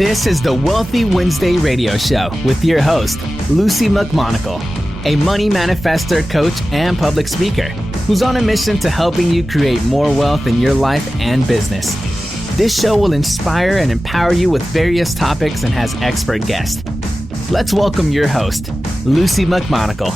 This is the Wealthy Wednesday radio show with your host, Luci McMonagle, a money manifestor, coach, and public speaker who's on a mission to helping you create more wealth in your life and business. This show will inspire and empower you with various topics and has expert guests. Let's welcome your host, Luci McMonagle.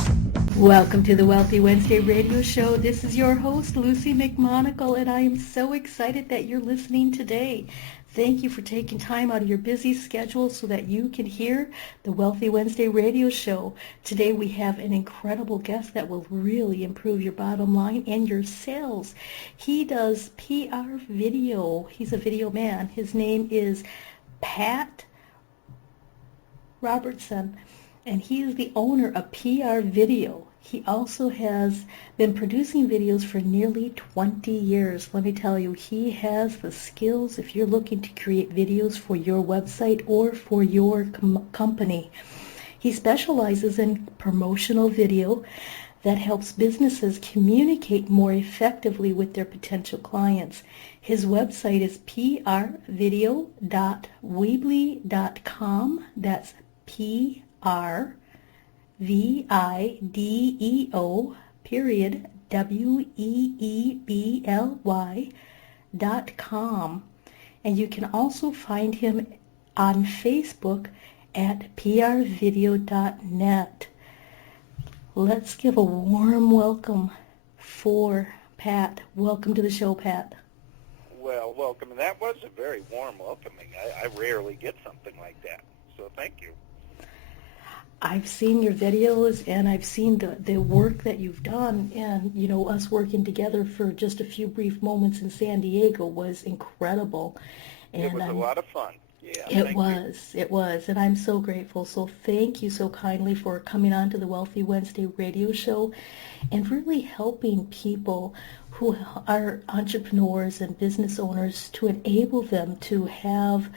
Welcome to the Wealthy Wednesday radio show. This is your host, Luci McMonagle, and I am so excited that you're listening today. Thank you for taking time out of your busy schedule so that you can hear the Wealthy Wednesday radio show. Today we have an incredible guest that will really improve your bottom line and your sales. He does PRVideo. He's a video man. His name is Pat Robertson, and he is the owner of PRVideo. He also has been producing videos for nearly 20 years. Let me tell you, he has the skills if you're looking to create videos for your website or for your company. He specializes in promotional video that helps businesses communicate more effectively with their potential clients. His website is prvideo.weebly.com. That's PRVideo, period, WEEBLY.com. And you can also find him on Facebook at prvideo.net. Let's give a warm welcome for Pat. Welcome to the show, Pat. Well, welcome. And that was a very warm welcoming. I rarely get something like that, so thank you. I've seen your videos and I've seen the work that you've done, and us working together for just a few brief moments in San Diego was incredible. And it was a lot of fun. Yeah, it was, and I'm so grateful. So thank you so kindly for coming on to the Wealthy Wednesday radio show and really helping people who are entrepreneurs and business owners to enable them to have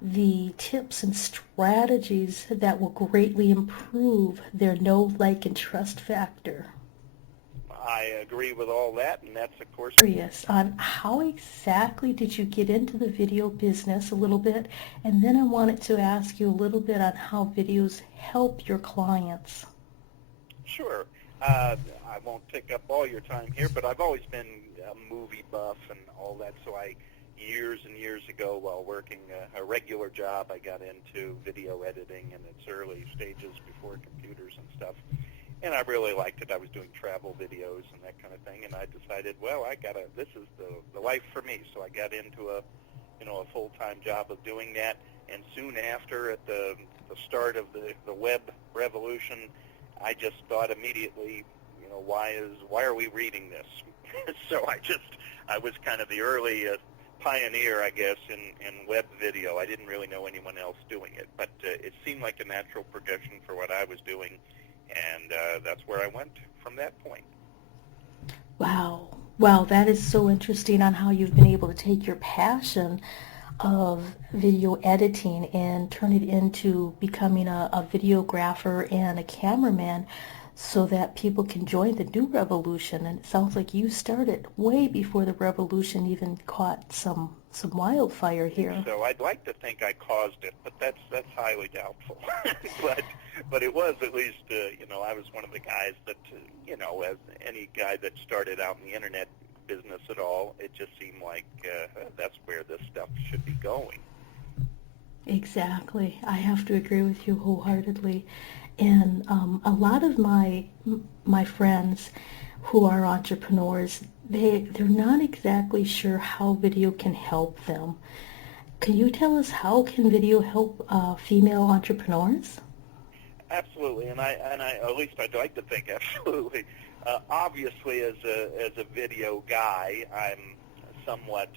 the tips and strategies that will greatly improve their know, like, and trust factor. I agree with all that, and that's, of course... Curious on how exactly did you get into the video business a little bit, and then I wanted to ask you a little bit on how videos help your clients. Sure. I won't take up all your time here, but I've always been a movie buff and all that, so years and years ago, while working a regular job, I got into video editing in its early stages before computers and stuff. And I really liked it. I was doing travel videos and that kind of thing, and I decided, well, this is the life for me. So I got into a full-time job of doing that. And soon after, at the start of the web revolution, I just thought immediately, why are we reading this? So I was kind of the early pioneer, I guess, in web video. I didn't really know anyone else doing it, but it seemed like a natural progression for what I was doing, and that's where I went from that point. Wow, that is so interesting on how you've been able to take your passion of video editing and turn it into becoming a videographer and a cameraman so that people can join the new revolution. And it sounds like you started way before the revolution even caught some wildfire here. So I'd like to think I caused it, but that's highly doubtful. but it was at least, I was one of the guys that, as any guy that started out in the internet business at all, it just seemed like that's where this stuff should be going. Exactly. I have to agree with you wholeheartedly. And a lot of my friends who are entrepreneurs, they're not exactly sure how video can help them. Can you tell us how can video help female entrepreneurs? Absolutely, and I at least I'd like to think absolutely. Obviously, as a video guy, I'm somewhat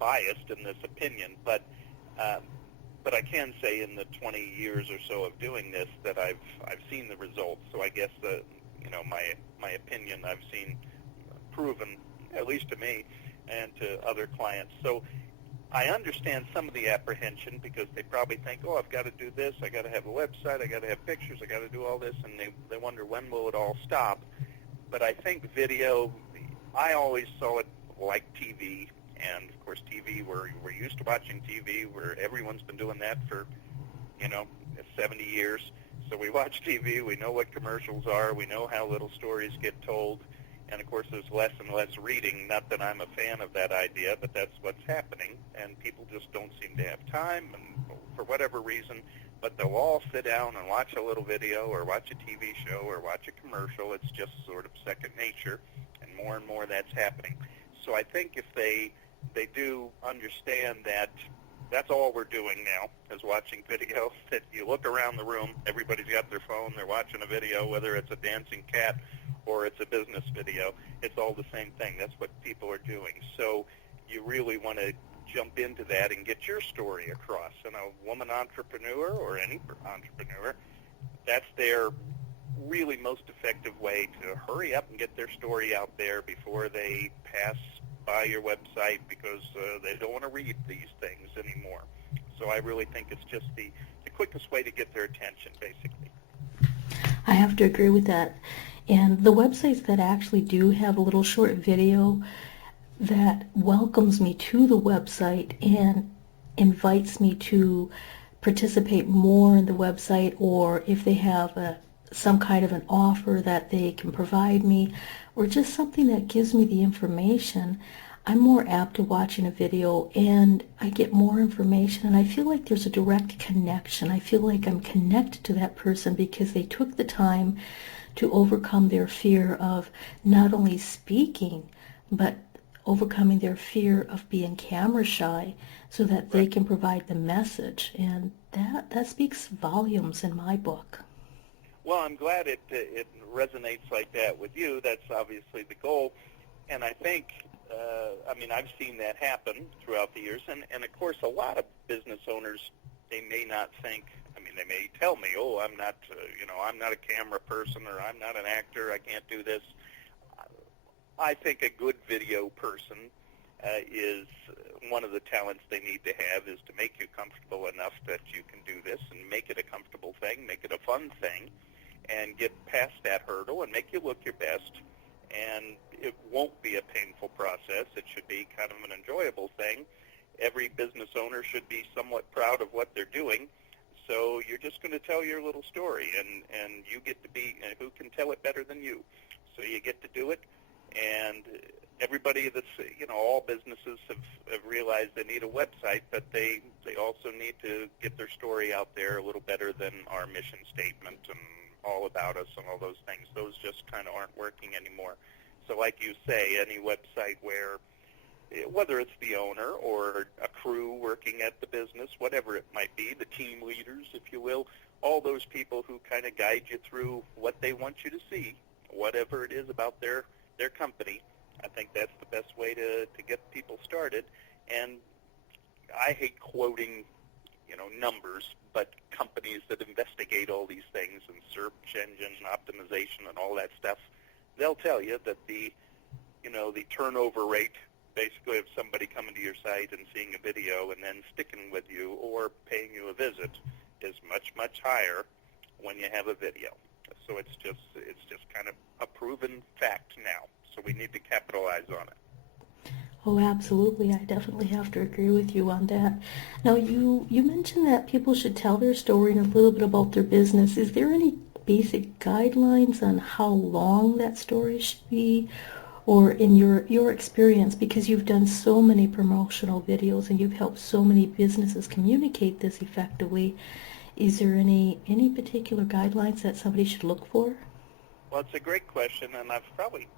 biased in this opinion, but I can say in the 20 years or so of doing this that I've seen the results. So I guess my opinion I've seen proven, at least to me and to other clients. So I understand some of the apprehension because they probably think, oh, I've got to do this, I got to have a website, I got to have pictures, I got to do all this, and they wonder when will it all stop. But I think video, I always saw it like TV. And, of course, TV, we're used to watching TV, where everyone's been doing that for, 70 years. So we watch TV, we know what commercials are, we know how little stories get told, and of course there's less and less reading. Not that I'm a fan of that idea, but that's what's happening, and people just don't seem to have time, and for whatever reason, but they'll all sit down and watch a little video or watch a TV show or watch a commercial. It's just sort of second nature, and more that's happening. So I think if they do understand that that's all we're doing now is watching video, that you look around the room, everybody's got their phone, they're watching a video, whether it's a dancing cat or it's a business video, it's all the same thing. That's what people are doing. So you really want to jump into that and get your story across. And a woman entrepreneur or any entrepreneur, that's their really most effective way to hurry up and get their story out there before they pass by your website, because they don't want to read these things anymore. So I really think it's just the quickest way to get their attention, basically. I have to agree with that. And the websites that actually do have a little short video that welcomes me to the website and invites me to participate more in the website, or if they have some kind of an offer that they can provide me, or just something that gives me the information, I'm more apt to watching a video and I get more information, and I feel like there's a direct connection. I feel like I'm connected to that person because they took the time to overcome their fear of not only speaking, but overcoming their fear of being camera shy, so that they can provide the message. And that speaks volumes in my book. Well, I'm glad it resonates like that with you. That's obviously the goal. And I think, I've seen that happen throughout the years. And of course, a lot of business owners, they may not think, they may tell me, oh, I'm not, I'm not a camera person, or I'm not an actor, I can't do this. I think a good video person is one of the talents they need to have, is to make you comfortable enough that you can do this and make it a comfortable thing, make it a fun thing, and get past that hurdle and make you look your best. And it won't be a painful process. It should be kind of an enjoyable thing. Every business owner should be somewhat proud of what they're doing. So you're just going to tell your little story, and you get to be, who can tell it better than you? So you get to do it, and everybody that's, all businesses have realized they need a website, but they also need to get their story out there a little better than our mission statement and all about us and all those things. Those just kind of aren't working anymore. So like you say, any website where, whether it's the owner or a crew working at the business, whatever it might be, the team leaders, if you will, all those people who kind of guide you through what they want you to see, whatever it is about their company, I think that's the best way to get people started. And I hate quoting, numbers, but companies that investigate all these things and search engine optimization and all that stuff, they'll tell you that the turnover rate, basically, of somebody coming to your site and seeing a video and then sticking with you or paying you a visit is much, much higher when you have a video. So it's just kind of a proven fact now. So we need to capitalize on it. Oh, absolutely. I definitely have to agree with you on that. Now, you mentioned that people should tell their story and a little bit about their business. Is there any basic guidelines on how long that story should be? Or in your experience, because you've done so many promotional videos and you've helped so many businesses communicate this effectively, is there any particular guidelines that somebody should look for? Well, it's a great question, and I've probably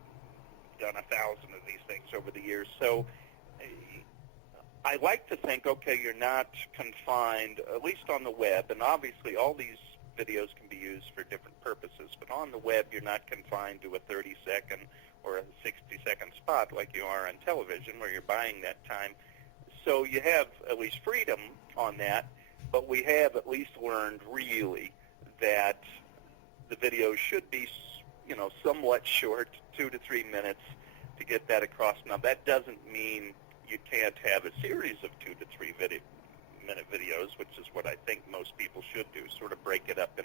done 1,000 of these things over the years. So I like to think, okay, you're not confined, at least on the web, and obviously all these videos can be used for different purposes, but on the web you're not confined to a 30-second or a 60-second spot like you are on television, where you're buying that time. So you have at least freedom on that, but we have at least learned really that the video should be, somewhat short, 2 to 3 minutes to get that across. Now, that doesn't mean you can't have a series of 2 to 3 minute videos, which is what I think most people should do, sort of break it up in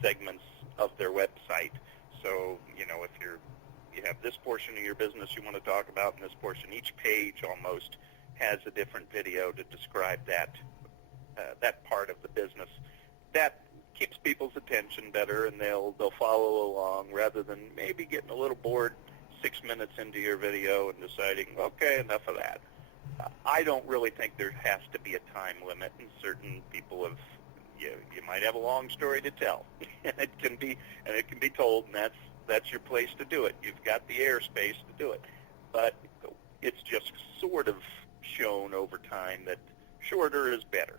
segments of their website. So, if you're you have this portion of your business you want to talk about, and this portion. Each page almost has a different video to describe that part of the business. That keeps people's attention better, and they'll follow along rather than maybe getting a little bored 6 minutes into your video and deciding, okay, enough of that. I don't really think there has to be a time limit, and certain people have. You might have a long story to tell, and it can be told, and that's your place to do it. You've got the airspace to do it, but it's just sort of shown over time that shorter is better.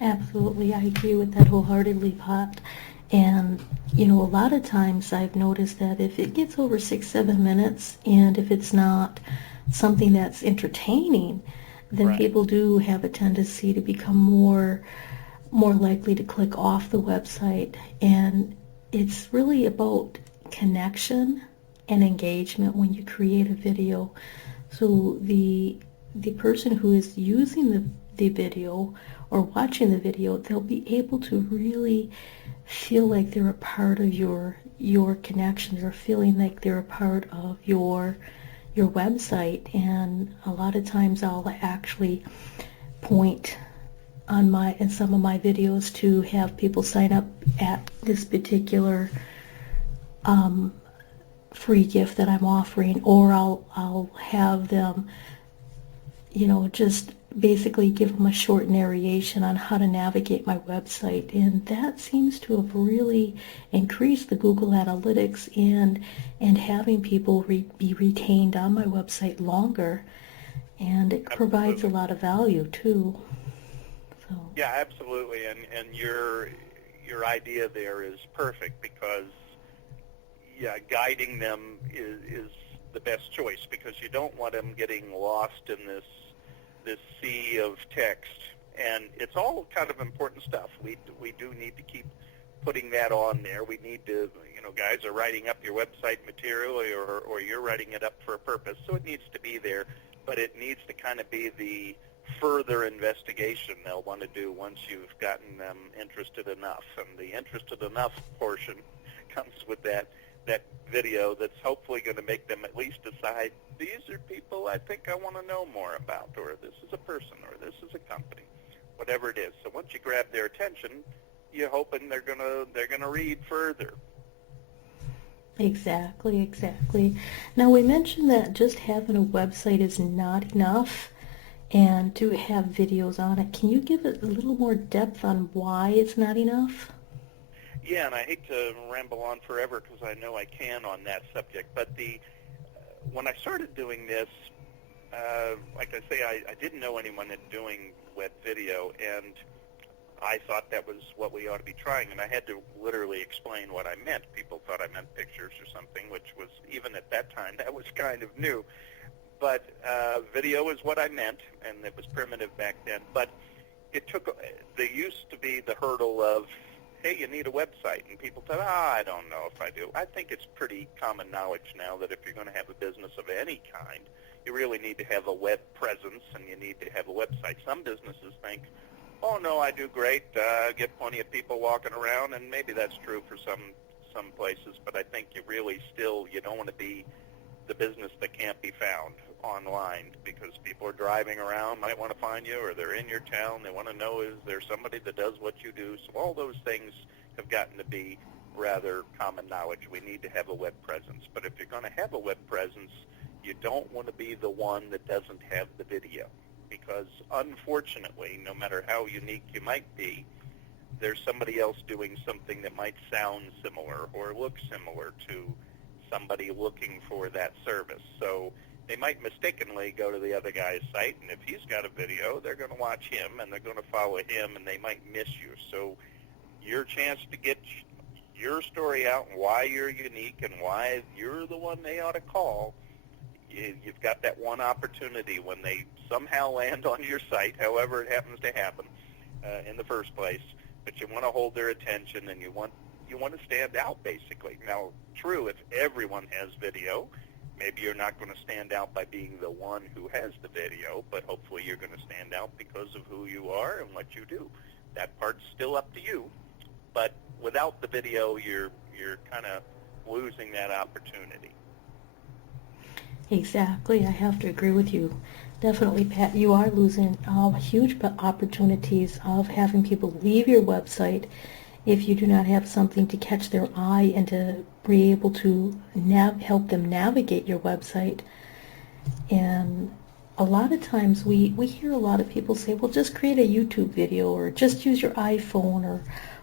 Absolutely, I agree with that wholeheartedly, Pat. And, a lot of times I've noticed that if it gets over 6-7 minutes, and if it's not something that's entertaining, then Right. people do have a tendency to become more likely to click off the website. And it's really about connection and engagement when you create a video. So the person who is using the video or watching the video, they'll be able to really feel like they're a part of your connections, or feeling like they're a part of your website. And a lot of times I'll actually point in some of my videos to have people sign up at this particular free gift that I'm offering, or I'll have them, just basically give them a short narration on how to navigate my website. And that seems to have really increased the Google Analytics and having people be retained on my website longer. And it provides a lot of value too. So. Yeah, absolutely, and your idea there is perfect, because guiding them is the best choice, because you don't want them getting lost in this sea of text, and it's all kind of important stuff. We do need to keep putting that on there. We need to, guys are writing up your website material, or you're writing it up for a purpose, so it needs to be there, but it needs to kind of be the further investigation they'll want to do once you've gotten them interested enough. And the interested enough portion comes with that video that's hopefully going to make them at least decide, these are people I think I want to know more about, or this is a person, or this is a company, whatever it is. So once you grab their attention, you're hoping they're gonna read further. Exactly. Now, we mentioned that just having a website is not enough, and to have videos on it. Can you give it a little more depth on why it's not enough? Yeah, and I hate to ramble on forever, because I know I can on that subject, but when I started doing this, like I say, I didn't know anyone doing web video, and I thought that was what we ought to be trying, and I had to literally explain what I meant. People thought I meant pictures or something, which was, even at that time, that was kind of new. But video is what I meant, and it was primitive back then. But there used to be the hurdle of, hey, you need a website, and people thought, I don't know if I do. I think it's pretty common knowledge now that if you're going to have a business of any kind, you really need to have a web presence, and you need to have a website. Some businesses think, oh, no, I do great. I get plenty of people walking around, and maybe that's true for some places, but I think you don't want to be the business that can't be found online, because people are driving around, might want to find you, or they're in your town, they want to know, is there somebody that does what you do? So all those things have gotten to be rather common knowledge. We need to have a web presence. But if you're going to have a web presence, you don't want to be the one that doesn't have the video, because unfortunately, no matter how unique you might be, there's somebody else doing something that might sound similar or look similar to somebody looking for that service. So they might mistakenly go to the other guy's site, and if he's got a video, they're going to watch him, and they're going to follow him, and they might miss you. So your chance to get your story out and why you're unique and why you're the one they ought to call, you've got that one opportunity when they somehow land on your site, however it happens to happen in the first place. But you want to hold their attention, and you want to stand out, basically. Now, true, if everyone has video, maybe you're not going to stand out by being the one who has the video, but hopefully you're going to stand out because of who you are and what you do. That part's still up to you. But without the video, you're kind of losing that opportunity. Exactly. I have to agree with you. Definitely, Pat, you are losing huge opportunities of having people leave your website if you do not have something to catch their eye and to be able to help them navigate your website. And a lot of times we hear a lot of people say, well, just create a YouTube video, or just use your iPhone,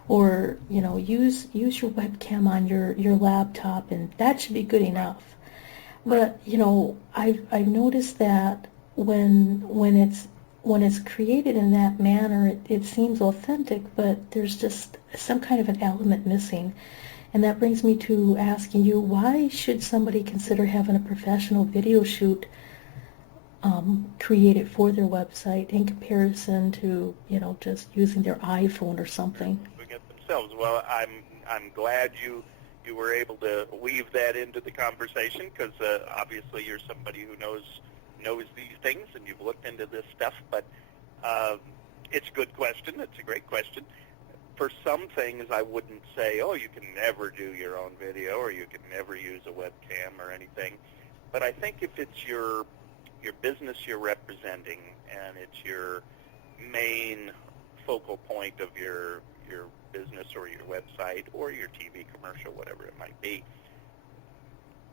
or use your webcam on your laptop, and that should be good enough. But I've noticed that when it's created in that manner, it seems authentic, but there's just some kind of an element missing. And that brings me to asking you, why should somebody consider having a professional video shoot created for their website in comparison to just using their iPhone or something? Doing it themselves. Well, I'm glad you were able to weave that into the conversation, because obviously you're somebody who knows these things and you've looked into this stuff. But it's a good question. It's a great question. For some things, I wouldn't say, oh, you can never do your own video, or you can never use a webcam or anything. But I think if it's your business you're representing, and it's your main focal point of your business or your website or your TV commercial, whatever it might be,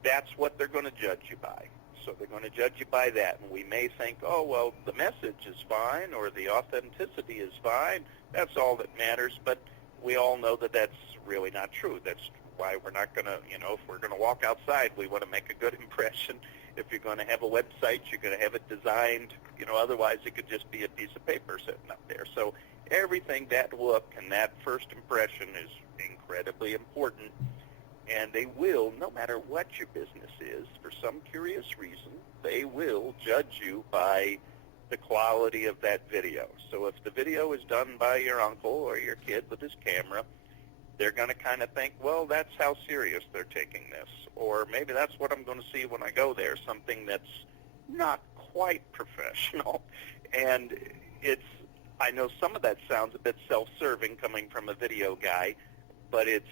that's what they're going to judge you by. So they're going to judge you by that. And we may think, oh, well, the message is fine, or the authenticity is fine. That's all that matters. But we all know that that's really not true. That's why we're not going to, if we're going to walk outside, we want to make a good impression. If you're going to have a website, you're going to have it designed. Otherwise it could just be a piece of paper sitting up there. So everything, that look and that first impression is incredibly important. And they will, no matter what your business is, for some curious reason, they will judge you by the quality of that video. So if the video is done by your uncle or your kid with his camera, they're going to kind of think, well, that's how serious they're taking this. Or maybe that's what I'm going to see when I go there, something that's not quite professional. And I know some of that sounds a bit self-serving coming from a video guy, but it's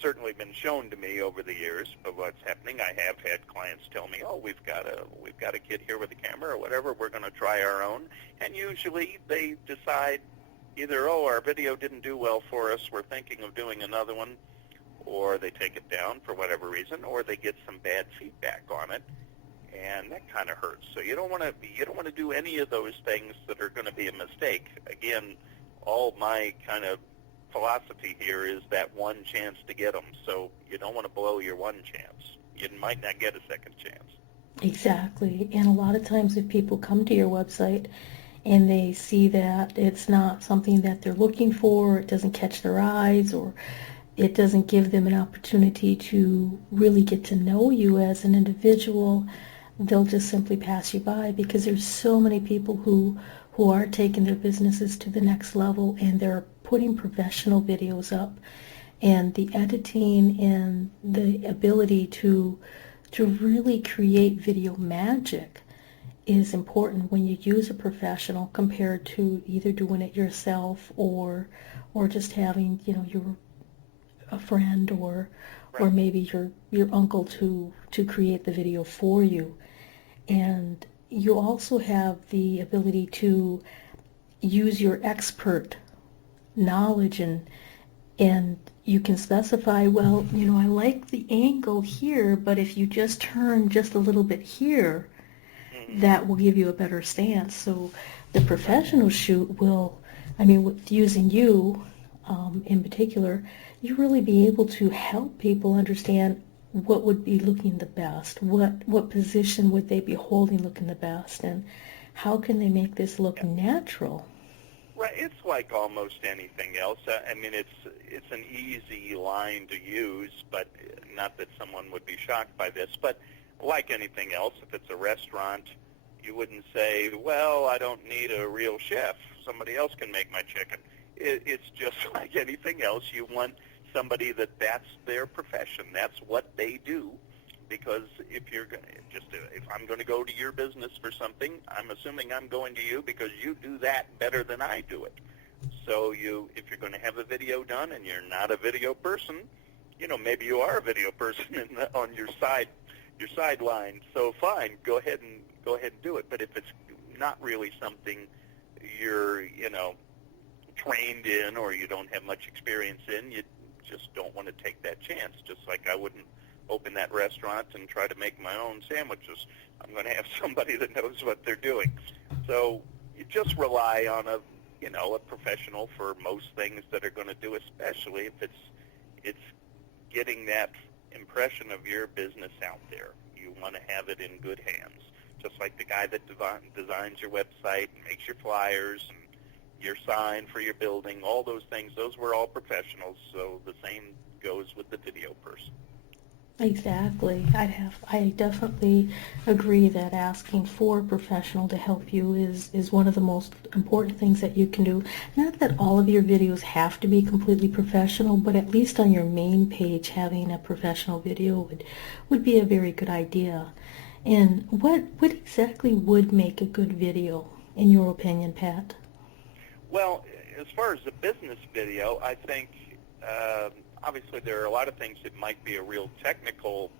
certainly been shown to me over the years of what's happening. I have had clients tell me, oh, we've got a kid here with a camera or whatever, we're going to try our own. And usually they decide either, oh, our video didn't do well for us, we're thinking of doing another one, or they take it down for whatever reason, or they get some bad feedback on it, and that kind of hurts. So you don't want to do any of those things that are going to be a mistake. Again, all my kind of philosophy here is that one chance to get them. So you don't want to blow your one chance. You might not get a second chance. Exactly. And a lot of times if people come to your website and they see that it's not something that they're looking for, it doesn't catch their eyes, or it doesn't give them an opportunity to really get to know you as an individual, they'll just simply pass you by, because there's so many people who are taking their businesses to the next level, and they're putting professional videos up. And the editing and the ability to really create video magic is important when you use a professional, compared to either doing it yourself or just having a friend or maybe your uncle to create the video for you. And you also have the ability to use your expert knowledge, and you can specify, well, I like the angle here, but if you just turn just a little bit here, that will give you a better stance. So the professional shoot will, with using you in particular, you really be able to help people understand what would be looking the best, what position would they be holding looking the best, and how can they make this look natural. Right, it's like almost anything else. It's an easy line to use, but not that someone would be shocked by this. But like anything else, if it's a restaurant, you wouldn't say, well, I don't need a real chef. Somebody else can make my chicken. It's just like anything else. You want somebody that's their profession. That's what they do. Because if I'm going to go to your business for something, I'm assuming I'm going to you because you do that better than I do it. So if you're going to have a video done and you're not a video person, maybe you are a video person on your sideline. So fine, go ahead and do it. But if it's not really something you're, trained in, or you don't have much experience in, you just don't want to take that chance. Just like I wouldn't open that restaurant and try to make my own sandwiches. I'm going to have somebody that knows what they're doing. So you just rely on a professional for most things that are going to do, especially if it's getting that impression of your business out there. You want to have it in good hands. Just like the guy that designs your website and makes your flyers and your sign for your building, all those things, those were all professionals. So the same goes with the video person. Exactly. I definitely agree that asking for a professional to help you is one of the most important things that you can do. Not that all of your videos have to be completely professional, but at least on your main page, having a professional video would be a very good idea. And what exactly would make a good video, in your opinion, Pat? Well, as far as the business video, I think obviously there are a lot of things that might be a real technical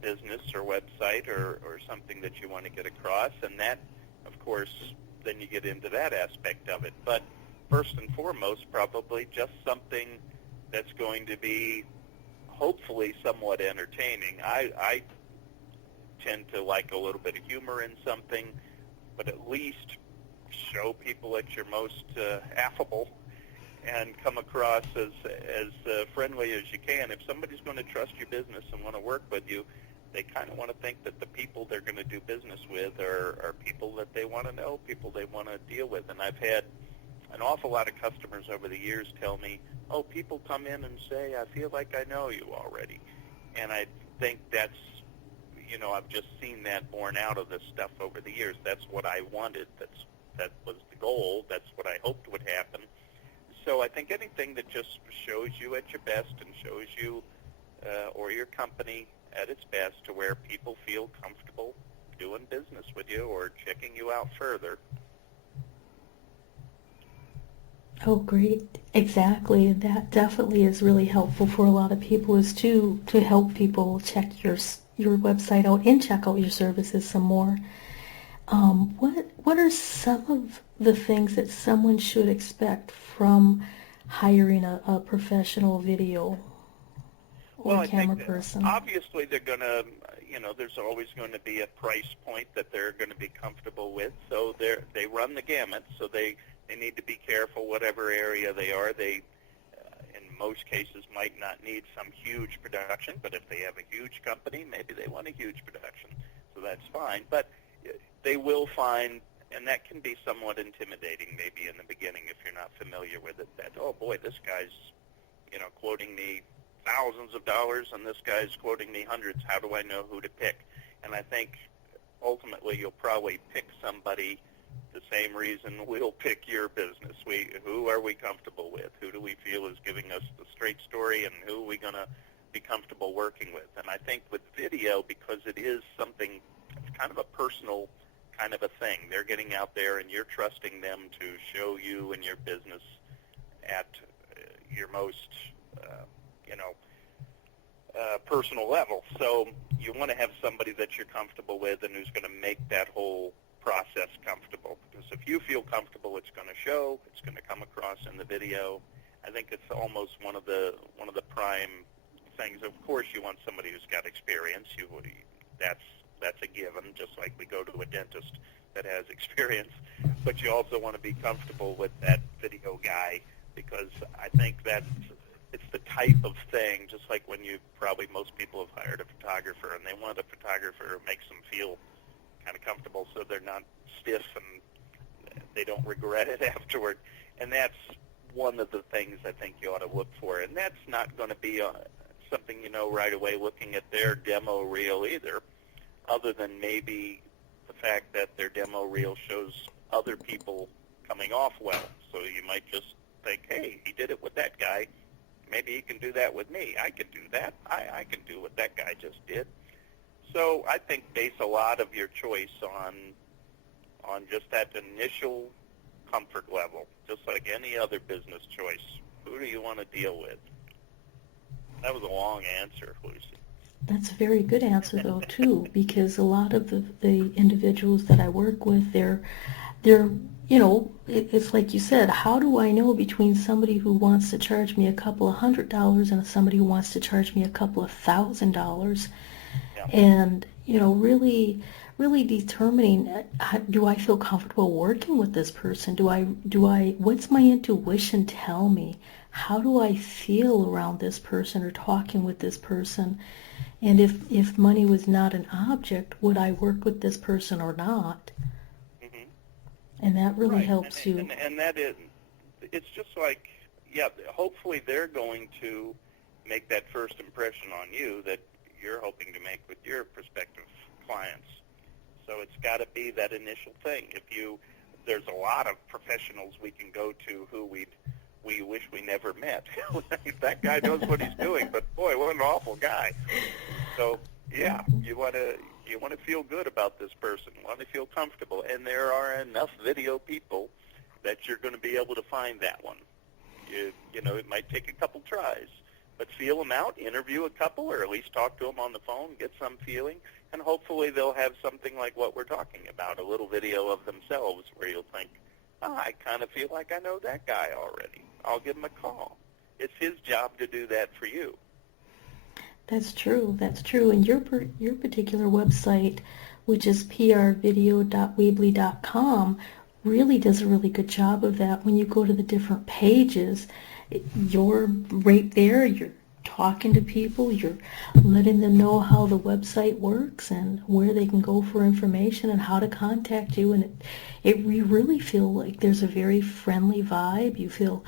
business or website or something that you want to get across, and that, of course, then you get into that aspect of it. But first and foremost, probably just something that's going to be hopefully somewhat entertaining. I tend to like a little bit of humor in something, but at least show people that you're most affable and come across as friendly as you can. If somebody's going to trust your business and want to work with you, they kind of want to think that the people they're going to do business with are people that they want to know, people they want to deal with. And I've had an awful lot of customers over the years tell me, oh, people come in and say, I feel like I know you already. And I think that's, I've just seen that borne out of this stuff over the years. That's what I wanted. That was the goal. That's what I hoped would happen. So I think anything that just shows you at your best and shows you or your company at its best to where people feel comfortable doing business with you or checking you out further. Oh, great. Exactly. And that definitely is really helpful for a lot of people, is to help people check your website out and check out your services some more. What are some of the things that someone should expect from hiring a professional video or camera person? Obviously they're going to, there's always going to be a price point that they're going to be comfortable with. So they run the gamut. So they need to be careful whatever area they are. They, in most cases, might not need some huge production, but if they have a huge company, maybe they want a huge production. So that's fine. But they will find, and that can be somewhat intimidating maybe in the beginning if you're not familiar with it, that, oh boy, this guy's, quoting me thousands of dollars and this guy's quoting me hundreds. How do I know who to pick? And I think ultimately you'll probably pick somebody the same reason we'll pick your business. Who are we comfortable with? Who do we feel is giving us the straight story, and who are we going to be comfortable working with? And I think with video, because it is something, it's kind of a personal kind of a thing. They're getting out there and you're trusting them to show you and your business at your most, personal level. So you want to have somebody that you're comfortable with and who's going to make that whole process comfortable. Because if you feel comfortable, it's going to show. It's going to come across in the video. I think it's almost one of the prime things. Of course, you want somebody who's got experience. That's a given. Just like we go to a dentist that has experience, but you also want to be comfortable with that video guy, because I think that it's the type of thing. Just like when most people have hired a photographer, and they want a photographer who makes them feel kind of comfortable so they're not stiff and they don't regret it afterward. And that's one of the things I think you ought to look for. And that's not going to be something right away looking at their demo reel either, other than maybe the fact that their demo reel shows other people coming off well. So you might just think, hey, he did it with that guy. Maybe he can do that with me. I can do that. I can do what that guy just did. So I think base a lot of your choice on just that initial comfort level, just like any other business choice. Who do you want to deal with? That was a long answer, Lucy. That's a very good answer, though, too, because a lot of the individuals that I work with, they're it's like you said, how do I know between somebody who wants to charge me a couple of $100 and somebody who wants to charge me a couple of $1,000? Yeah. And, really determining, do I feel comfortable working with this person? What's my intuition tell me? How do I feel around this person or talking with this person? And if money was not an object, would I work with this person or not? Mm-hmm. And that really Right. helps you. And that is, it's just like, yeah, hopefully they're going to make that first impression on you that you're hoping to make with your prospective clients. So it's got to be that initial thing. There's a lot of professionals we can go to who we wish we never met. That guy knows what he's doing, but boy, what an awful guy. So yeah, you want to feel good about this person. You want to feel comfortable, and there are enough video people that you're going to be able to find that one. It might take a couple tries, but feel them out, interview a couple, or at least talk to them on the phone, get some feeling, and hopefully they'll have something like what we're talking about, a little video of themselves where you'll think, I kind of feel like I know that guy already. I'll give him a call. It's his job to do that for you. That's true. And your particular website, which is prvideo.weebly.com, really does a really good job of that. When you go to the different pages, you're right there. You're talking to people. You're letting them know how the website works and where they can go for information and how to contact you. And you really feel like there's a very friendly vibe. You feel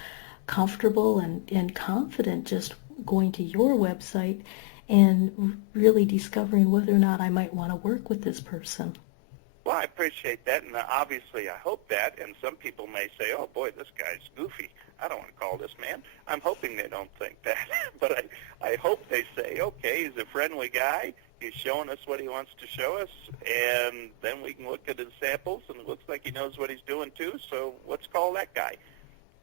comfortable and confident just going to your website and really discovering whether or not I might want to work with this person. Well, I appreciate that, and obviously I hope that, and some people may say, oh, boy, this guy's goofy. I don't want to call this man. I'm hoping they don't think that, but I hope they say, okay, he's a friendly guy. He's showing us what he wants to show us, and then we can look at his samples, and it looks like he knows what he's doing, too, so let's call that guy.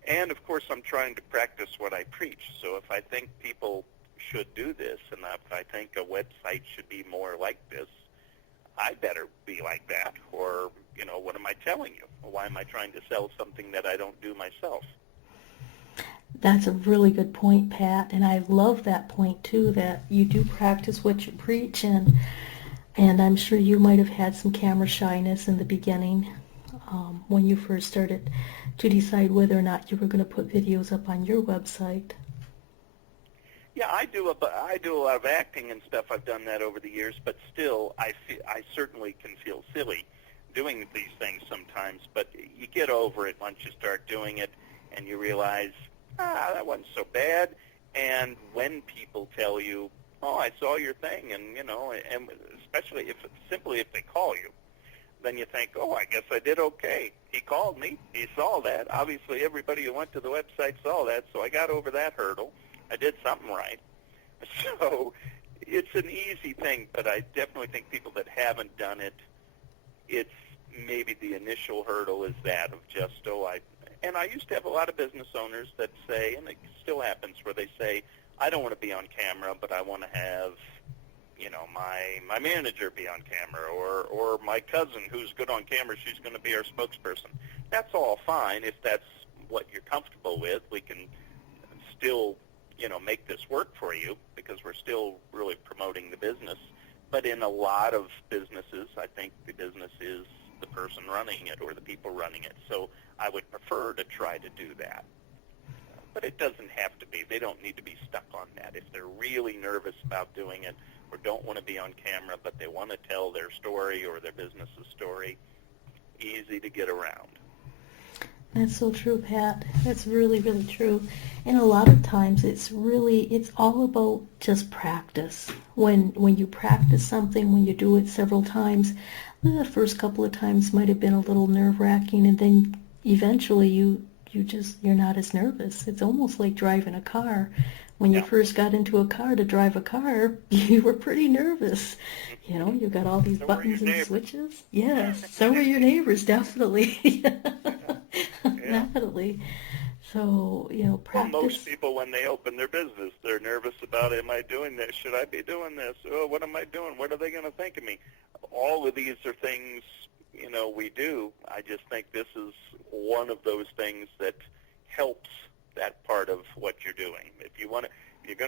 And, of course, I'm trying to practice what I preach, so if I think people should do this, and if I think a website should be more like this, I better be like that, or, what am I telling you? Why am I trying to sell something that I don't do myself? That's a really good point, Pat, and I love that point, too, that you do practice what you preach, and I'm sure you might have had some camera shyness in the beginning when you first started to decide whether or not you were going to put videos up on your website. Yeah, I do a lot of acting and stuff. I've done that over the years, but still, I certainly can feel silly doing these things sometimes. But you get over it once you start doing it, and you realize, that wasn't so bad. And when people tell you, oh, I saw your thing, and and especially if they call you, then you think, oh, I guess I did okay. He called me. He saw that. Obviously, everybody who went to the website saw that, so I got over that hurdle. I did something right. So it's an easy thing, but I definitely think people that haven't done it, it's maybe the initial hurdle is that of just, and I used to have a lot of business owners that say, and it still happens, where they say, I don't want to be on camera, but I want to have, my manager be on camera, or my cousin who's good on camera, she's going to be our spokesperson. That's all fine if that's what you're comfortable with. We can still make this work for you because we're still really promoting the business. But in a lot of businesses, I think the business is the person running it or the people running it. So I would prefer to try to do that. But it doesn't have to be. They don't need to be stuck on that. If they're really nervous about doing it or don't want to be on camera, but they want to tell their story or their business's story, easy to get around. That's so true, Pat. That's really, really true. And a lot of times it's all about just practice. When you practice something, when you do it several times, the first couple of times might have been a little nerve-wracking, and then eventually you're not as nervous. It's almost like driving a car. When you first got into a car to drive a car, you were pretty nervous. You've got all these buttons and switches. Yes, so are your neighbors, definitely. Definitely. So, Well, practice. most people, when they open their business, they're nervous about, am I doing this? Should I be doing this? Oh, what am I doing? What are they going to think of me? All of these are things, we do. I just think this is one of those things that helps that part of what you're doing. If you're going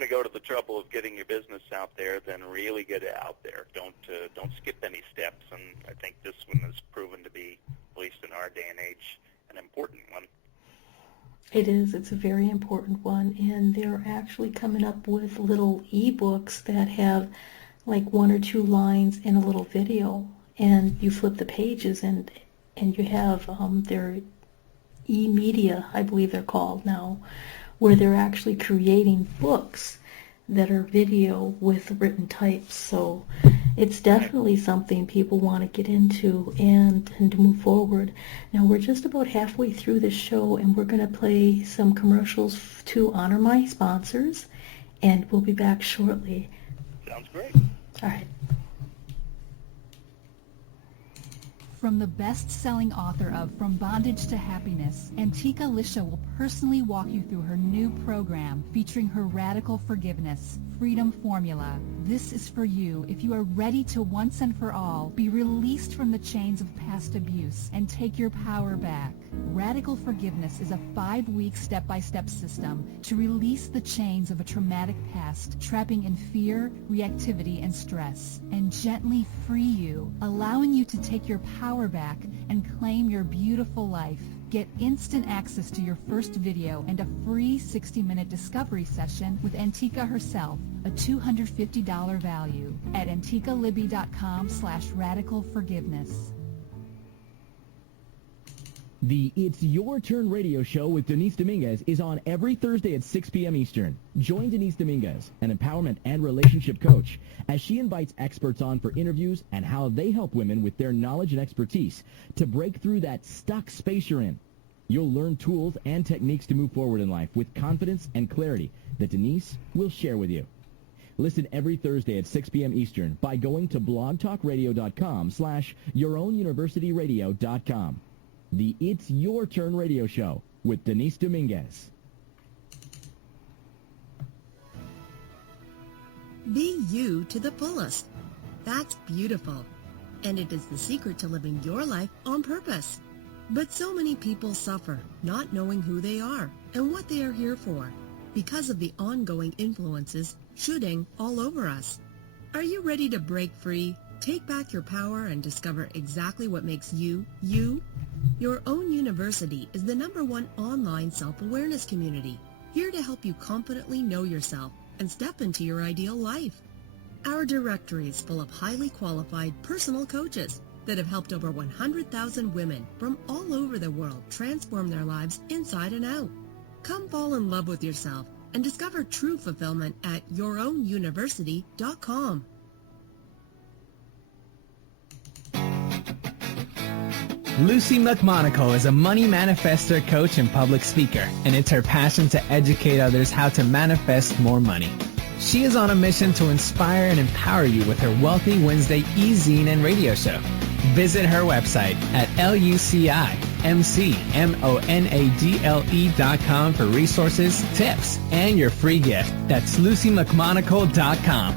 to go to the trouble of getting your business out there, then really get it out there. Don't skip any steps. And I think this one has proven to be, at least in our day and age, an important one. It is. It's a very important one. And they're actually coming up with little e-books that have like 1 or 2 lines and a little video. And you flip the pages and you have their e-media, I believe they're called now, where they're actually creating books that are video with written types. So it's definitely something people want to get into and to move forward. Now we're just about halfway through the show, and we're going to play some commercials to honor my sponsors, and we'll be back shortly. Sounds great. All right. From the best-selling author of From Bondage to Happiness, Antika Lisha will personally walk you through her new program featuring her Radical Forgiveness Freedom Formula. This is for you if you are ready to once and for all be released from the chains of past abuse and take your power back. Radical Forgiveness is a 5-week step-by-step system to release the chains of a traumatic past, trapping in fear, reactivity, and stress, and gently free you, allowing you to take your power back and claim your beautiful life. Get instant access to your first video and a free 60-minute discovery session with Antika herself, a $250 value, at antikalibby.com/radicalforgiveness. The It's Your Turn radio show with Denise Dominguez is on every Thursday at 6 p.m. Eastern. Join Denise Dominguez, an empowerment and relationship coach, as she invites experts on for interviews and how they help women with their knowledge and expertise to break through that stuck space you're in. You'll learn tools and techniques to move forward in life with confidence and clarity that Denise will share with you. Listen every Thursday at 6 p.m. Eastern by going to blogtalkradio.com/yourownuniversityradio.com. The It's Your Turn radio show with Denise Dominguez. Be you to the fullest. That's beautiful. And it is the secret to living your life on purpose. But so many people suffer not knowing who they are and what they are here for because of the ongoing influences shooting all over us. Are you ready to break free, take back your power, and discover exactly what makes you, you? Your Own University is the #1 online self-awareness community, here to help you confidently know yourself and step into your ideal life. Our directory is full of highly qualified personal coaches that have helped over 100,000 women from all over the world transform their lives inside and out. Come fall in love with yourself and discover true fulfillment at yourownuniversity.com. Luci McMonagle is a money manifestor, coach, and public speaker, and it's her passion to educate others how to manifest more money. She is on a mission to inspire and empower you with her Wealthy Wednesday e-zine and radio show. Visit her website at lucimcmonagle.com for resources, tips, and your free gift. That's lucimcmonagle.com.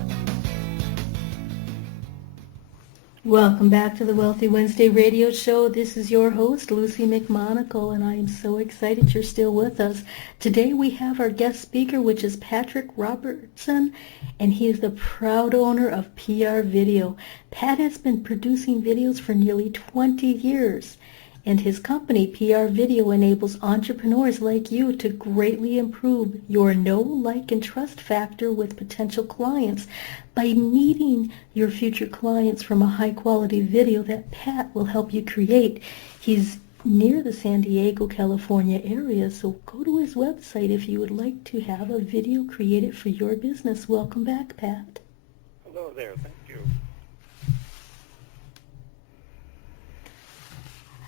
Welcome back to the Wealthy Wednesday radio show. This is your host, Luci McMonagle, and I am so excited you're still with us. Today we have our guest speaker, which is Patrick Robertson, and he is the proud owner of PRVideo. Pat has been producing videos for nearly 20 years, and his company, PRVideo, enables entrepreneurs like you to greatly improve your know, like, and trust factor with potential clients by meeting your future clients from a high-quality video that Pat will help you create. He's near the San Diego, California area, so go to his website if you would like to have a video created for your business. Welcome back, Pat. Hello there. Thank you.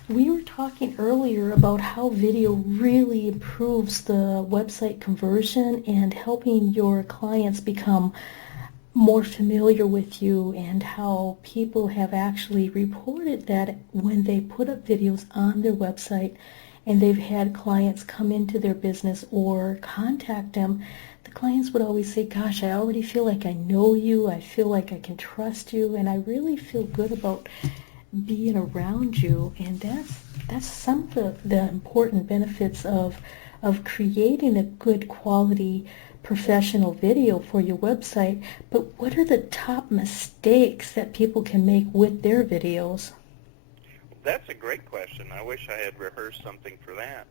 We were talking earlier about how video really improves the website conversion and helping your clients become more familiar with you, and how people have actually reported that when they put up videos on their website and they've had clients come into their business or contact them, the clients would always say, gosh, I already feel like I know you, I feel like I can trust you, and I really feel good about being around you. And that's some of the important benefits of creating a good quality professional video for your website. But what are the top mistakes that people can make with their videos? That's a great question. I wish I had rehearsed something for that.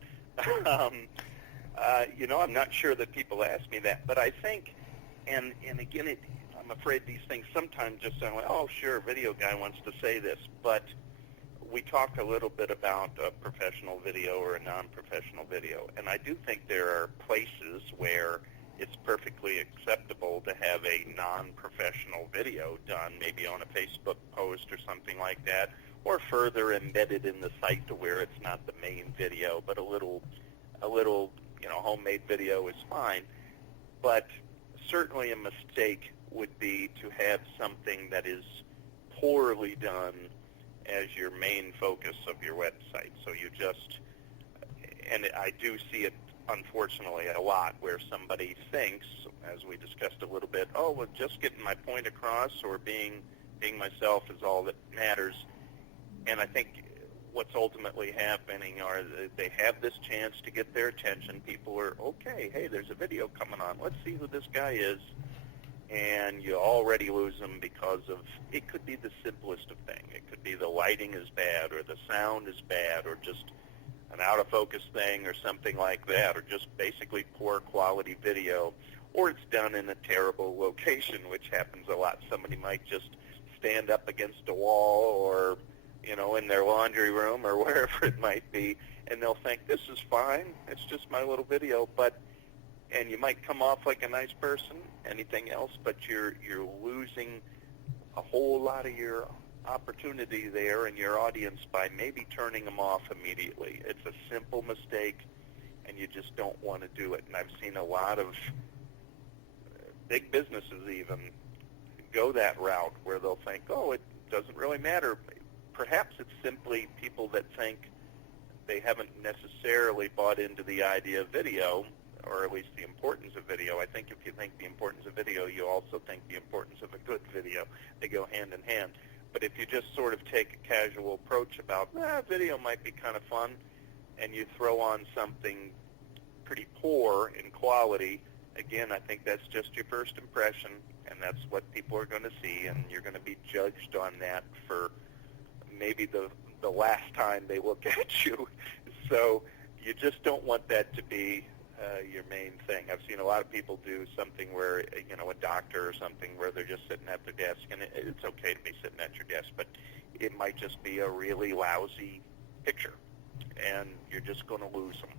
I'm not sure that people ask me that, but I think, and again, I'm afraid these things sometimes just sound like, oh, sure, video guy wants to say this, but we talk a little bit about a professional video or a non-professional video, and I do think there are places where it's perfectly acceptable to have a non-professional video done, maybe on a Facebook post or something like that, or further embedded in the site to where it's not the main video, but a little homemade video is fine. But certainly a mistake would be to have something that is poorly done as your main focus of your website. So you just, and I do see it unfortunately a lot, where somebody thinks, as we discussed a little bit, oh, well, just getting my point across or being myself is all that matters. And I think what's ultimately happening are they have this chance to get their attention. People are, okay, hey, there's a video coming on. Let's see who this guy is. And you already lose them because of, it could be the simplest of things. It could be the lighting is bad, or the sound is bad, or just an out-of-focus thing or something like that, or just basically poor quality video, or it's done in a terrible location, which happens a lot. Somebody might just stand up against a wall or, in their laundry room or wherever it might be, and they'll think, this is fine, it's just my little video, and you might come off like a nice person, anything else, but you're losing a whole lot of your opportunity there and your audience by maybe turning them off immediately. It's a simple mistake, and you just don't want to do it. And I've seen a lot of big businesses even go that route, where they'll think, oh, it doesn't really matter. Perhaps it's simply people that think they haven't necessarily bought into the idea of video, or at least the importance of video. I think if you think the importance of video, you also think the importance of a good video. They go hand in hand. But if you just sort of take a casual approach about, video might be kind of fun, and you throw on something pretty poor in quality, again, I think that's just your first impression, and that's what people are going to see, and you're going to be judged on that for maybe the last time they look at you. So you just don't want that to be your main thing. I've seen a lot of people do something where, a doctor or something, where they're just sitting at their desk, and it's okay to be sitting at your desk, but it might just be a really lousy picture, and you're just going to lose them.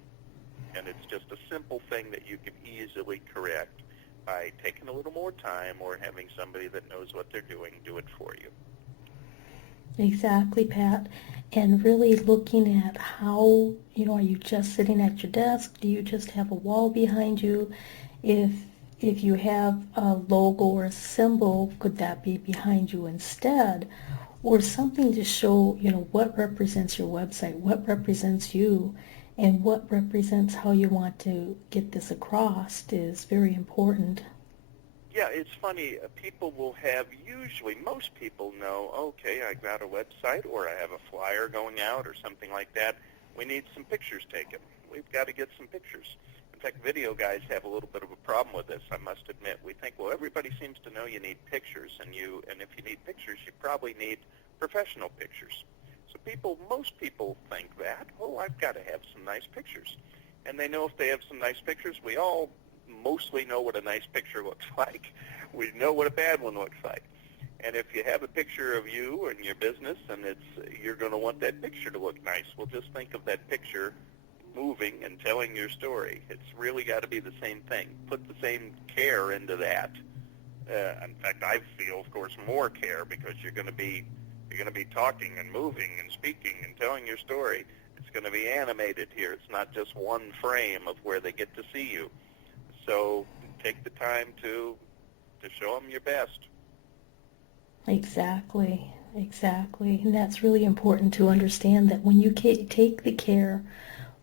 And it's just a simple thing that you can easily correct by taking a little more time or having somebody that knows what they're doing do it for you. Exactly, Pat. And really looking at how, are you just sitting at your desk? Do you just have a wall behind you? If you have a logo or a symbol, could that be behind you instead? Or something to show, what represents your website, what represents you, and what represents how you want to get this across is very important. Yeah, it's funny. People will have, usually, most people know, okay, I got a website or I have a flyer going out or something like that. We need some pictures taken. We've got to get some pictures. In fact, video guys have a little bit of a problem with this, I must admit. We think, well, everybody seems to know you need pictures, and if you need pictures, you probably need professional pictures. So most people think that, I've got to have some nice pictures. And they know if they have some nice pictures, we all mostly know what a nice picture looks like. We know what a bad one looks like. And if you have a picture of you and your business, and you're going to want that picture to look nice, well, just think of that picture moving and telling your story. It's really got to be the same thing. Put the same care into that. In fact, I feel, of course, more care, because you're going to be talking and moving and speaking and telling your story. It's going to be animated here. It's not just one frame of where they get to see you. So take the time to show them your best. Exactly. And that's really important to understand, that when you take the care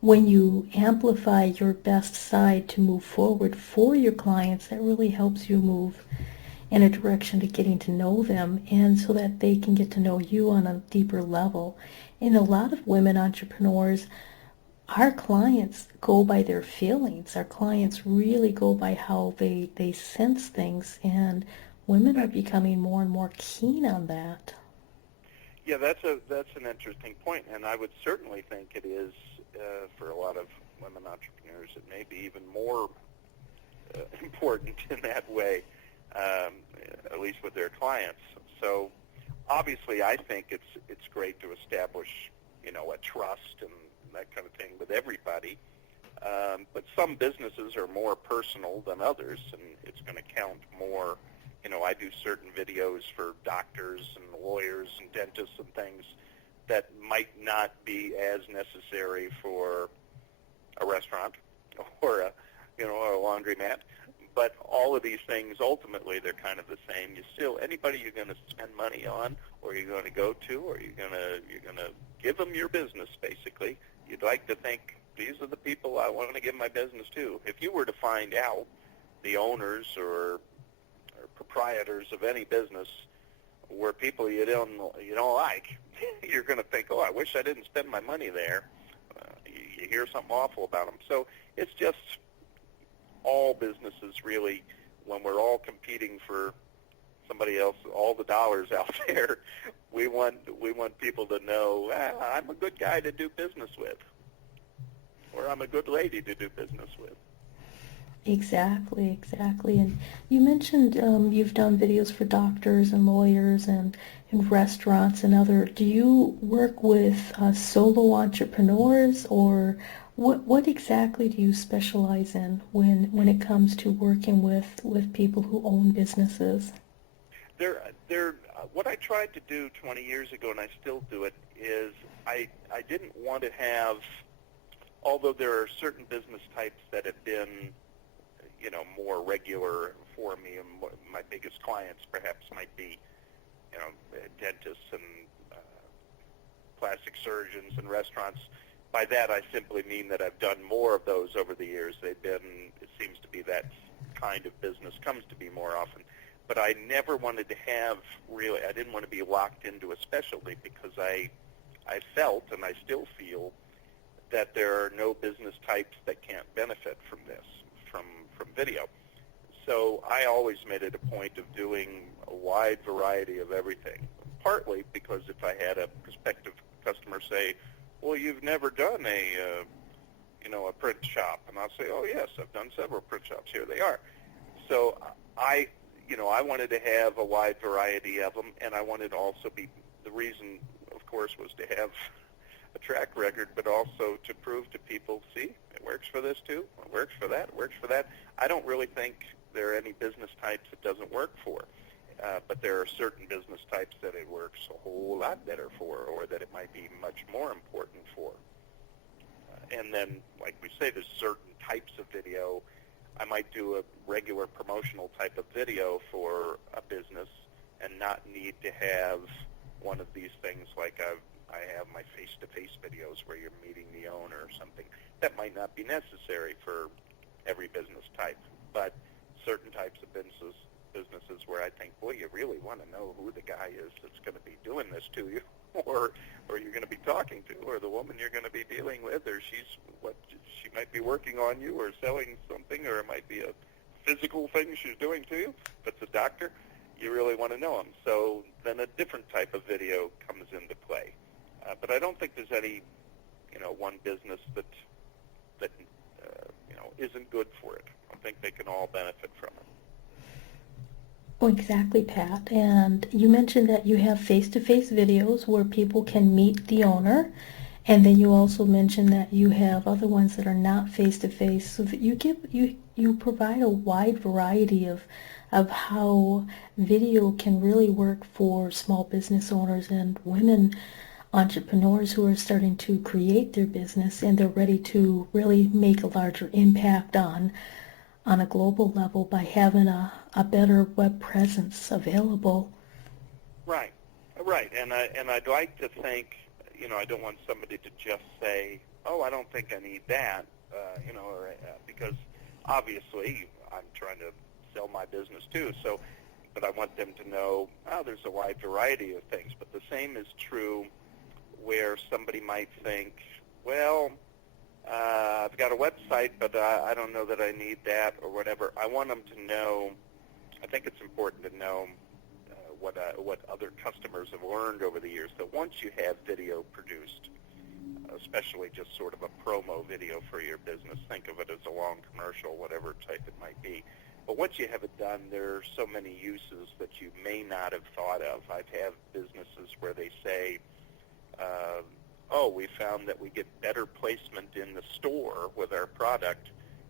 when you amplify your best side to move forward for your clients, that really helps you move in a direction to getting to know them, and so that they can get to know you on a deeper level. And a lot of women entrepreneurs, our clients go by their feelings. Our clients really go by how they sense things, and women are becoming more and more keen on that. Yeah, that's an interesting point, and I would certainly think it is for a lot of women entrepreneurs. It may be even more important in that way, at least with their clients. So, obviously, I think it's great to establish, a trust and that kind of thing with everybody. But some businesses are more personal than others, and it's going to count more. I do certain videos for doctors and lawyers and dentists and things that might not be as necessary for a restaurant or a laundromat. But all of these things, ultimately, they're kind of the same. Anybody you're going to spend money on, or you're going to go to, or you're going to give them your business, basically. You'd like to think, these are the people I want to give my business to. If you were to find out the owners or proprietors of any business were people you don't like, you're going to think, oh, I wish I didn't spend my money there. You hear something awful about them. So it's just all businesses, really, when we're all competing for somebody else, all the dollars out there, we want people to know, I'm a good guy to do business with, or I'm a good lady to do business with. Exactly. And you mentioned you've done videos for doctors and lawyers and restaurants and other. Do you work with solo entrepreneurs, or what exactly do you specialize in when it comes to working with people who own businesses? What I tried to do 20 years ago, and I still do it, is I didn't want to have, although there are certain business types that have been more regular for me, and my biggest clients perhaps might be, dentists and plastic surgeons and restaurants. By that, I simply mean that I've done more of those over the years. It seems to be that kind of business comes to be more often. But I never wanted to have I didn't want to be locked into a specialty, because I felt, and I still feel, that there are no business types that can't benefit from this, from video. So I always made it a point of doing a wide variety of everything, partly because if I had a prospective customer say, well, you've never done a print shop, and I'll say, oh, yes, I've done several print shops. Here they are. So I wanted to have a wide variety of them, and I wanted to also the reason, of course, was to have a track record, but also to prove to people, see, it works for this too, it works for that, it works for that. I don't really think there are any business types it doesn't work for, but there are certain business types that it works a whole lot better for, or that it might be much more important for. And then, like we say, there's certain types of video. I might do a regular promotional type of video for a business and not need to have one of these things like I have my face-to-face videos where you're meeting the owner or something. That might not be necessary for every business type, but certain types of businesses where I think, boy, you really want to know who the guy is that's going to be doing this to you, or you're going to be talking to, or the woman you're going to be dealing with, or she might be working on you or selling something, or it might be a physical thing she's doing to you. If it's a doctor, you really want to know them. So then a different type of video comes into play. But I don't think there's any, one business that isn't good for it. I think they can all benefit from it. Well, exactly, Pat. And you mentioned that you have face-to-face videos where people can meet the owner, and then you also mentioned that you have other ones that are not face-to-face, so that you provide a wide variety of how video can really work for small business owners and women entrepreneurs who are starting to create their business, and they're ready to really make a larger impact on a global level by having a better web presence available. Right. And I'd like to think, I don't want somebody to just say, oh, I don't think I need that, because obviously I'm trying to sell my business too. So, but I want them to know, oh, there's a wide variety of things. But the same is true where somebody might think, well, I've got a website, but I don't know that I need that or whatever. I want them to know. I think it's important to know what other customers have learned over the years. That once you have video produced, especially just sort of a promo video for your business, think of it as a long commercial, whatever type it might be. But once you have it done, there are so many uses that you may not have thought of. I've had businesses where they say, we found that we get better placement in the store with our product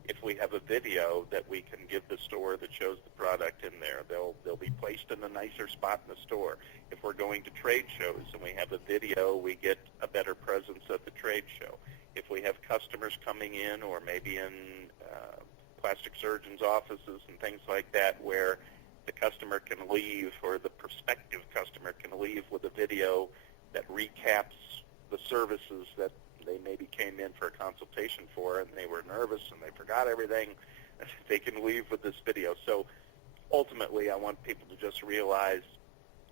if we have a video that we can give the store that shows the product in there. They'll be placed in a nicer spot in the store. If we're going to trade shows and we have a video, we get a better presence at the trade show. If we have customers coming in, or maybe in plastic surgeons' offices and things like that, where the customer can leave, or the prospective customer can leave with a video that recaps the services that they maybe came in for a consultation for, and they were nervous and they forgot everything, they can leave with this video. So ultimately, I want people to just realize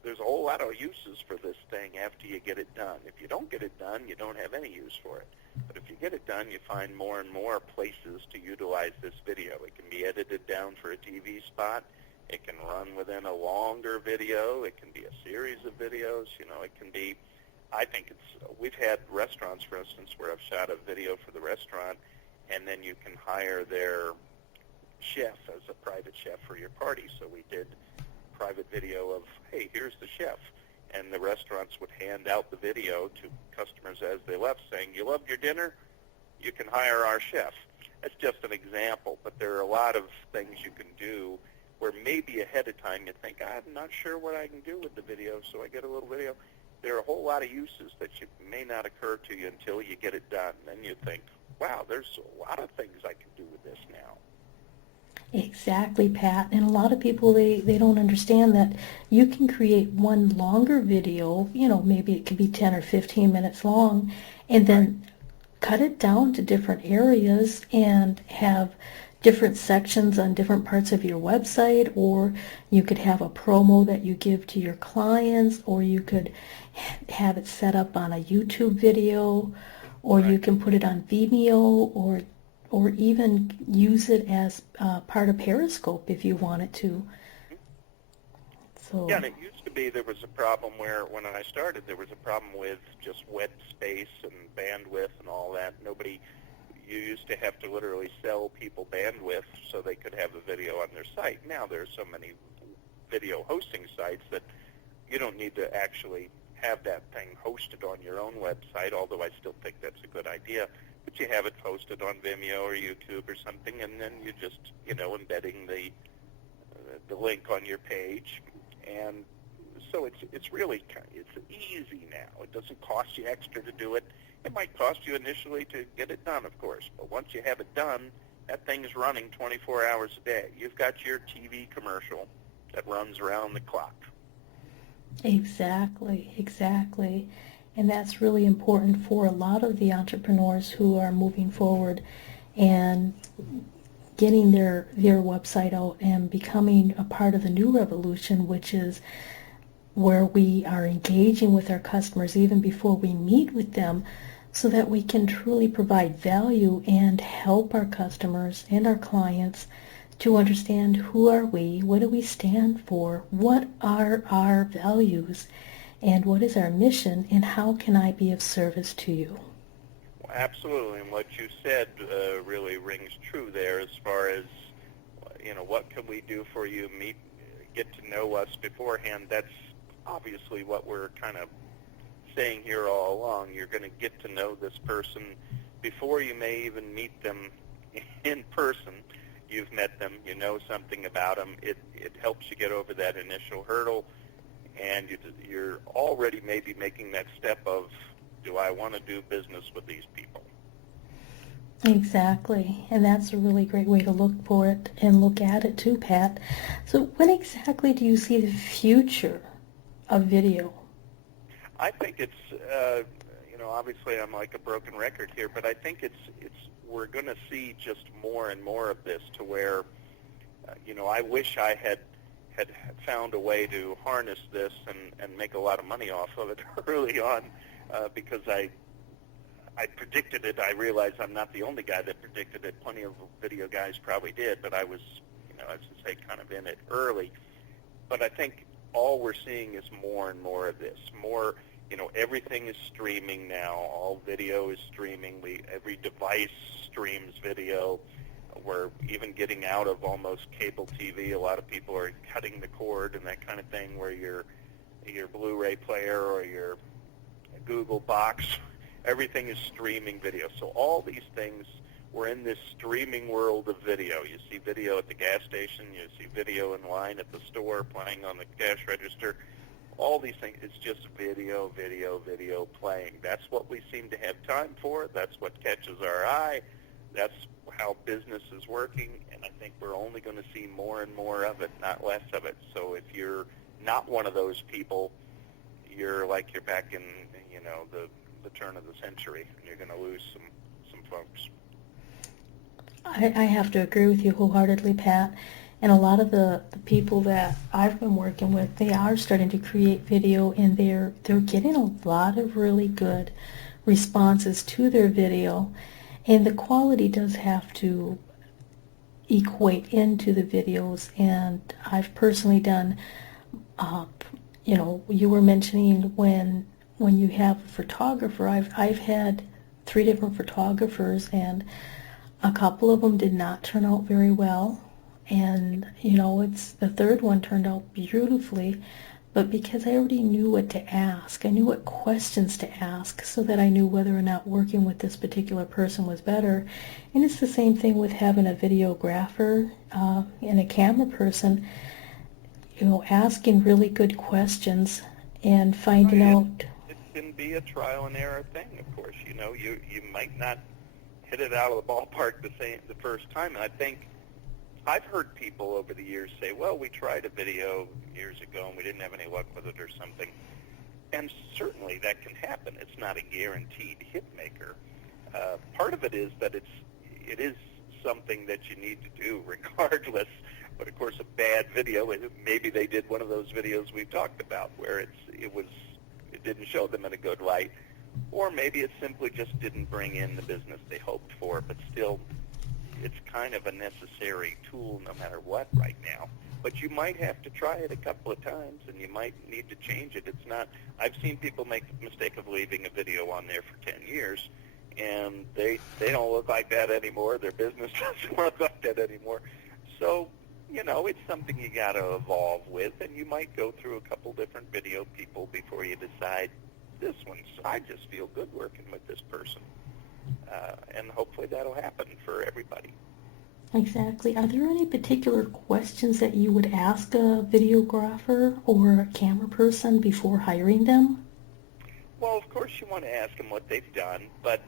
there's a whole lot of uses for this thing after you get it done. If you don't get it done, you don't have any use for it. But if you get it done, you find more and more places to utilize this video. It can be edited down for a TV spot. It can run within a longer video. It can be a series of videos. It can be, I think we've had restaurants, for instance, where I've shot a video for the restaurant, and then you can hire their chef as a private chef for your party. So we did private video of, hey, here's the chef. And the restaurants would hand out the video to customers as they left, saying, you loved your dinner? You can hire our chef. That's just an example, but there are a lot of things you can do where maybe ahead of time you think, I'm not sure what I can do with the video, so I get a little video. There are a whole lot of uses that may not occur to you until you get it done. Then you think, wow, there's a lot of things I can do with this now. Exactly, Pat. And a lot of people, they don't understand that you can create one longer video, maybe it could be 10 or 15 minutes long, and then cut it down to different areas and have different sections on different parts of your website, or you could have a promo that you give to your clients, or you could have it set up on a YouTube video, or you can put it on Vimeo, or even use it as part of Periscope if you wanted to. So yeah, and it used to be there was a problem where when I started there was a problem with just web space and bandwidth and all that. You used to have to literally sell people bandwidth so they could have a video on their site. Now there's so many video hosting sites that you don't need to actually have that thing hosted on your own website, although I still think that's a good idea. But you have it posted on Vimeo or YouTube or something, and then you just, embedding the link on your page. And so it's really easy now. It doesn't cost you extra to do it. It might cost you initially to get it done, of course, but once you have it done, that thing's running 24 hours a day. You've got your TV commercial that runs around the clock. Exactly. And that's really important for a lot of the entrepreneurs who are moving forward and getting their website out and becoming a part of the new revolution, which is where we are engaging with our customers even before we meet with them, so that we can truly provide value and help our customers and our clients to understand who are we, what do we stand for, what are our values, and what is our mission, and how can I be of service to you? Well, absolutely, and what you said really rings true there as far as, what can we do for you, get to know us beforehand. That's obviously what we're kind of saying here all along. You're going to get to know this person before you may even meet them in person. You've met them, you know something about them. It helps you get over that initial hurdle, and you're already maybe making that step of, do I want to do business with these people? Exactly, and that's a really great way to look for it and look at it too, Pat. So when exactly do you see the future of video? I think it's, obviously I'm like a broken record here, but I think we're going to see just more and more of this to where, I wish I had found a way to harness this and make a lot of money off of it early on, because I predicted it. I realize I'm not the only guy that predicted it. Plenty of video guys probably did, but I was, as I say, kind of in it early. But I think all we're seeing is more and more of this. More, everything is streaming now. All video is streaming. Every device streams video. We're even getting out of almost cable TV. A lot of people are cutting the cord and that kind of thing, where your Blu-ray player or your Google box, everything is streaming video. So all these things, we're in this streaming world of video. You see video at the gas station. You see video in line at the store playing on the cash register. All these things, it's just video, video, video playing. That's what we seem to have time for. That's what catches our eye. That's how business is working, and I think we're only going to see more and more of it, not less of it. So if you're not one of those people, you're back in, the turn of the century, and you're going to lose some folks. I have to agree with you wholeheartedly, Pat. And a lot of the people that I've been working with, they are starting to create video, and they're getting a lot of really good responses to their video. And the quality does have to equate into the videos. And I've personally done, you were mentioning when you have a photographer, I've had 3 different photographers, and a couple of them did not turn out very well. And, it's the third one turned out beautifully. But because I already knew what to ask, I knew what questions to ask, so that I knew whether or not working with this particular person was better. And it's the same thing with having a videographer and a camera person, asking really good questions and finding out. It can be a trial and error thing, of course. You might not hit it out of the ballpark the first time. And I think I've heard people over the years say, well, we tried a video years ago and we didn't have any luck with it or something. And certainly that can happen. It's not a guaranteed hit maker. Part of it is that it is something that you need to do regardless. But, of course, a bad video, maybe they did one of those videos we've talked about where it didn't show them in a good light. Or maybe it simply just didn't bring in the business they hoped for, but still, it's kind of a necessary tool no matter what right now. But you might have to try it a couple of times, and you might need to change it. It's not. I've seen people make the mistake of leaving a video on there for 10 years, and they don't look like that anymore. Their business doesn't look like that anymore. So, it's something you got to evolve with, and you might go through a couple different video people before you decide, this one, I just feel good working with this person. And hopefully that'll happen for everybody. Exactly. Are there any particular questions that you would ask a videographer or a camera person before hiring them? Well, of course you want to ask them what they've done, but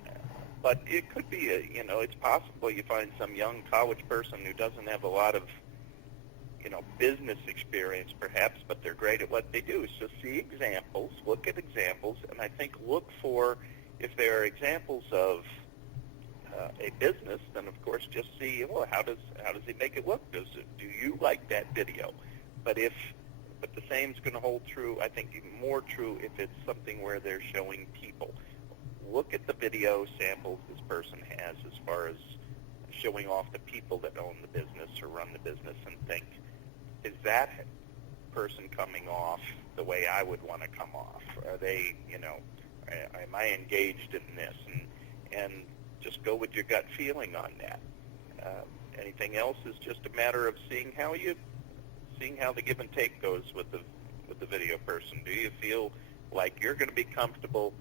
it could be, it's possible you find some young college person who doesn't have a lot of, business experience perhaps, but they're great at what they do. So see examples, look at examples, and I think look for, if there are examples of a business, then of course just see, well, how does he make it look? Do you like that video? But the same's going to hold true, I think even more true if it's something where they're showing people. Look at the video samples this person has as far as showing off the people that own the business or run the business, and think, is that person coming off the way I would want to come off? Are they, am I engaged in this? And just go with your gut feeling on that. Anything else is just a matter of seeing how the give and take goes with the video person. Do you feel like you're going to be comfortable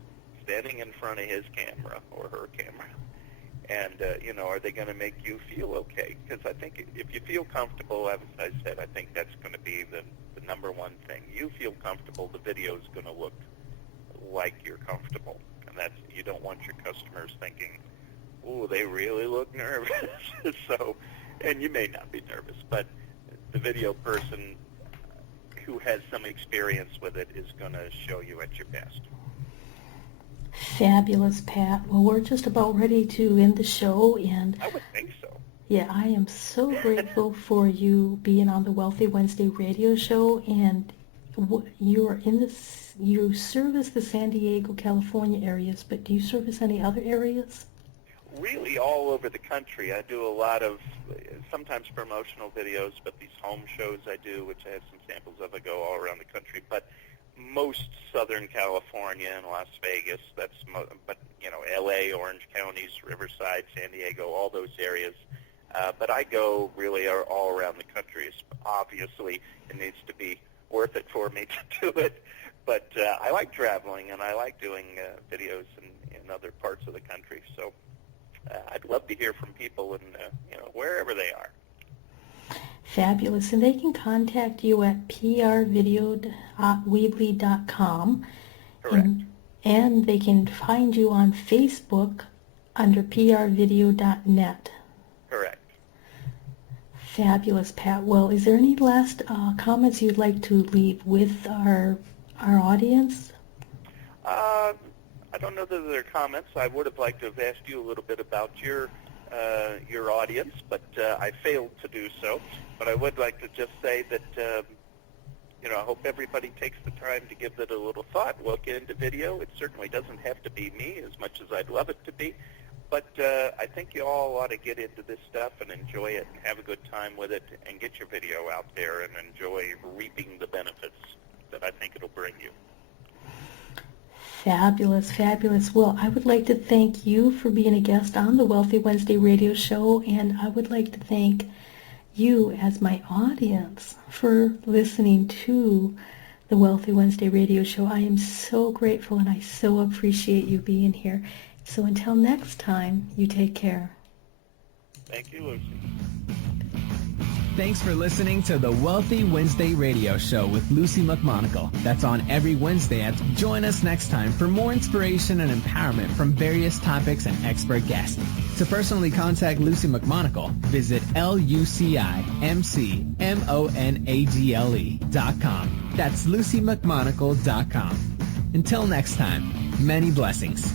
standing in front of his camera or her camera? And, are they going to make you feel okay? Because I think if you feel comfortable, as I said, I think that's going to be the number one thing. You feel comfortable, the video's going to look like you're comfortable. And you don't want your customers thinking, oh, they really look nervous. And you may not be nervous, but the video person who has some experience with it is going to show you at your best. Fabulous, Pat. Well, we're just about ready to end the show, and I would think so. yeah, I am so grateful for you being on the Wealthy Wednesday radio show, and you service the San Diego, California areas, but do you service any other areas? Really all over the country. I do a lot of, sometimes promotional videos, but these home shows I do, which I have some samples of, I go all around the country. But most Southern California and Las Vegas, but, L.A., Orange counties, Riverside, San Diego, all those areas. But I go really all around the country. Obviously, it needs to be worth it for me to do it. But I like traveling, and I like doing videos in other parts of the country. So I'd love to hear from people in, wherever they are. Fabulous. And they can contact you at PRVideo.weebly.com. Correct. And they can find you on Facebook under PRVideo.net. Correct. Fabulous, Pat. Well, is there any last comments you'd like to leave with our audience? I don't know that there are comments. I would have liked to have asked you a little bit about your audience, but I failed to do so. But I would like to just say that, I hope everybody takes the time to give it a little thought, look into video. It certainly doesn't have to be me as much as I'd love it to be. But I think you all ought to get into this stuff and enjoy it and have a good time with it and get your video out there and enjoy reaping the benefits that I think it'll bring you. Fabulous, fabulous. Well, I would like to thank you for being a guest on the Wealthy Wednesday radio show, and I would like to thank you as my audience for listening to the Wealthy Wednesday radio show. I am so grateful, and I so appreciate you being here. So until next time, you take care. Thank you, Lucy. Thanks for listening to the Wealthy Wednesday radio show with Luci McMonagle. That's on every Wednesday. Join us next time for more inspiration and empowerment from various topics and expert guests. To personally contact Luci McMonagle, visit LuciMcMonagle.com. That's LuciMcMonagle.com. Until next time, many blessings.